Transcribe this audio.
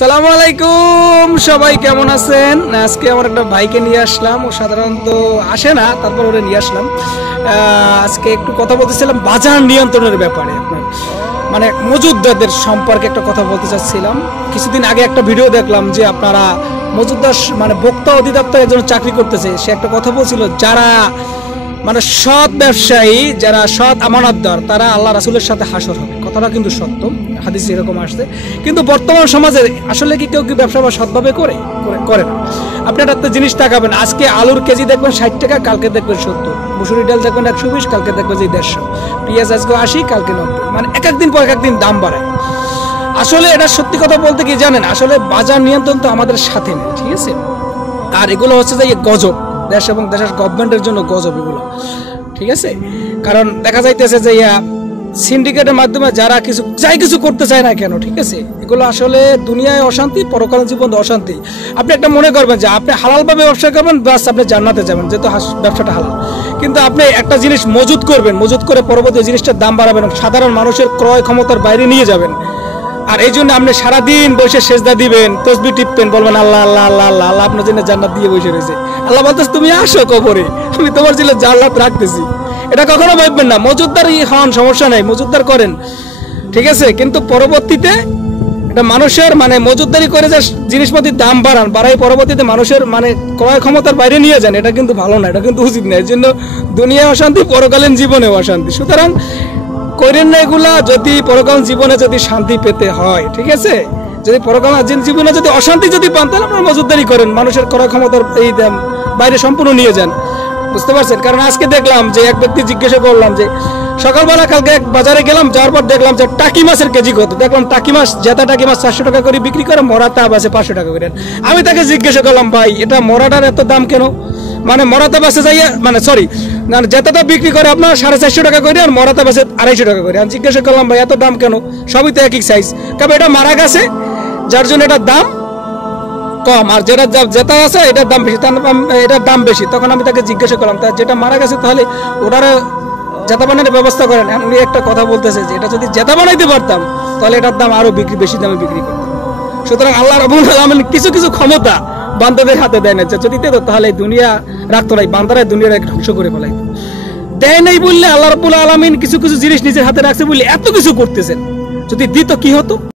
সালামু আলাইকুম, সবাই কেমন আছেন? আজকে আমার একটা ভাইকে নিয়ে আসলাম। ও সাধারণত আসে না, তারপর ওরে নিয়ে আসলাম। আজকে একটু কথা বলতেছিলাম বাজার নিয়ন্ত্রণের ব্যাপারে। আপনার মানে মজুদদারদের সম্পর্কে একটা কথা বলতে চাচ্ছিলাম। কিছুদিন আগে একটা ভিডিও দেখলাম যে আপনারা মজুদদার মানে ভোক্তা অধিদপ্তরে একজন চাকরি করতেছে। সে একটা কথা বলছিল, যারা মানে সৎ ব্যবসায়ী, যারা সৎ আমানতদার, তারা আল্লাহ রাসূলের সাথে হাসর হবে। কথাটা কিন্তু সত্য, হাদিসে এরকম আসছে। কিন্তু বর্তমান সমাজে আসলে কি কেউ কি ব্যবসা বা সৎভাবে করে না? আপনি একটা জিনিস তাকাবেন, আজকে আলুর কেজি দেখবেন 60 টাকা, কালকে দেখবেন 70। মুসুরি ডাল দেখবেন 120, কালকে দেখবেন যে 150। পেঁয়াজ আজকে 80, কালকে 90। মানে এক একদিন পর এক একদিন দাম বাড়ায়। আসলে এটা সত্যি কথা বলতে কি জানেন, আসলে বাজার নিয়ন্ত্রণ তো আমাদের সাথে নেই, ঠিক আছে? আর এগুলো হচ্ছে যে গজব, দেশ এবং দেশের গভর্নমেন্টের জন্য গজব এগুলো, ঠিক আছে? কারণ দেখা যাইতেছে যে সিন্ডিকেটের মাধ্যমে যারা কিছু করতে চায় না কেন, ঠিক আছে? এগুলো আসলে দুনিয়ায় অশান্তি, পরকালীন জীবন অশান্তি। আপনি একটা মনে করবেন যে আপনি হালালভাবে ব্যবসা করবেন, বাস আপনি জান্নাতে যাবেন, যেহেতু ব্যবসাটা হালাল। কিন্তু আপনি একটা জিনিস মজুত করবেন, মজুত করে পরবর্তী জিনিসটার দাম বাড়াবেন, সাধারণ মানুষের ক্রয় ক্ষমতার বাইরে নিয়ে যাবেন। আর এই জন্য আপনি সারাদিন বসে সেজদা দিবেন, তসবি টিপবেন, বলবেন আল্লাহ আল্লাহ আল্লাহ আল্লাহ আল্লাহ, আপনার জন্য জান্নাত দিয়ে বসে রয়েছে। আল্লাহ বলতেছে তুমি আসো কবরে, আমি তোমার জন্য জান্নাত রাখতেছি। এটা কখনো ভাববেন না। মজুদদার হন, সমস্যা নেই, মজুদদার করেন, ঠিক আছে? কিন্তু পরবর্তীতে এটা মানুষের মানে মজুদদারি করে যে জিনিসপাতির দাম বাড়াই পরবর্তীতে মানুষের মানে ক্রয় ক্ষমতার বাইরে নিয়ে যান, এটা কিন্তু ভালো না, এটা কিন্তু উচিত না। এর জন্য দুনিয়ায় অশান্তি, পরকালীন জীবনেও অশান্তি। সুতরাং করেন না এগুলা, যদি পরকালীন জীবনে যদি শান্তি পেতে হয়, ঠিক আছে? যদি পরকালীন জীবনে যদি অশান্তি যদি পান, তাহলে আপনারা মজুদদারি করেন, মানুষের ক্রয় ক্ষমতার এই বাইরে সম্পূর্ণ নিয়ে যান। বুঝতে পারছেন? কারণ আজকে দেখলাম যে এক ব্যক্তি জিজ্ঞাসা করলাম যে সকালবেলা কালকে এক বাজারে গেলাম, যাওয়ার পর দেখলাম যে টাকি মাছের কেজি কত। দেখলাম টাকি মাছ, জেতা টাকি মাছ 400 টাকা করে বিক্রি করে, মরাতা আছে 500 টাকা করে। আমি তাকে জিজ্ঞাসা করলাম, ভাই এটা মরাটার এত দাম কেন? মানে মরাতা বাসে যাইয়া মানে সরি না, জেতাটা বিক্রি করে আপনার 450 টাকা করে, আর মরাতা বাসে 250 টাকা করে। আমি জিজ্ঞাসা করলাম, ভাই এত দাম কেন? সবই তো একই সাইজ। কারণ এটা মারা গেছে, যার জন্য এটার দাম কম, আর যেটা জেতা আছে এটার দাম বেশি, এটার দাম বেশি। তখন আমি তাকে জিজ্ঞাসা করলাম, তা যেটা মারা গেছে তাহলে ওটার জেতা বানানোর ব্যবস্থা করেন। উনি একটা কথা বলতেছে যে এটা যদি জেতা বানাইতে পারতাম তাহলে এটার দাম আরো বেশি দামে বিক্রি করতাম। সুতরাং আল্লাহ রাব্বুল আলামিন কিছু ক্ষমতা বান্দাদের হাতে দেয় না। যদি দিত তাহলে দুনিয়া রাখতো নাই, বান্দারা দুনিয়াটা ধ্বংস করে ফেলাইতো। দেয় নাই বললে আল্লাহ রাব্বুল আলামিন কিছু জিনিস নিজের হাতে রাখছে বললে এত কিছু করতেছেন। যদি দিত কি হতো?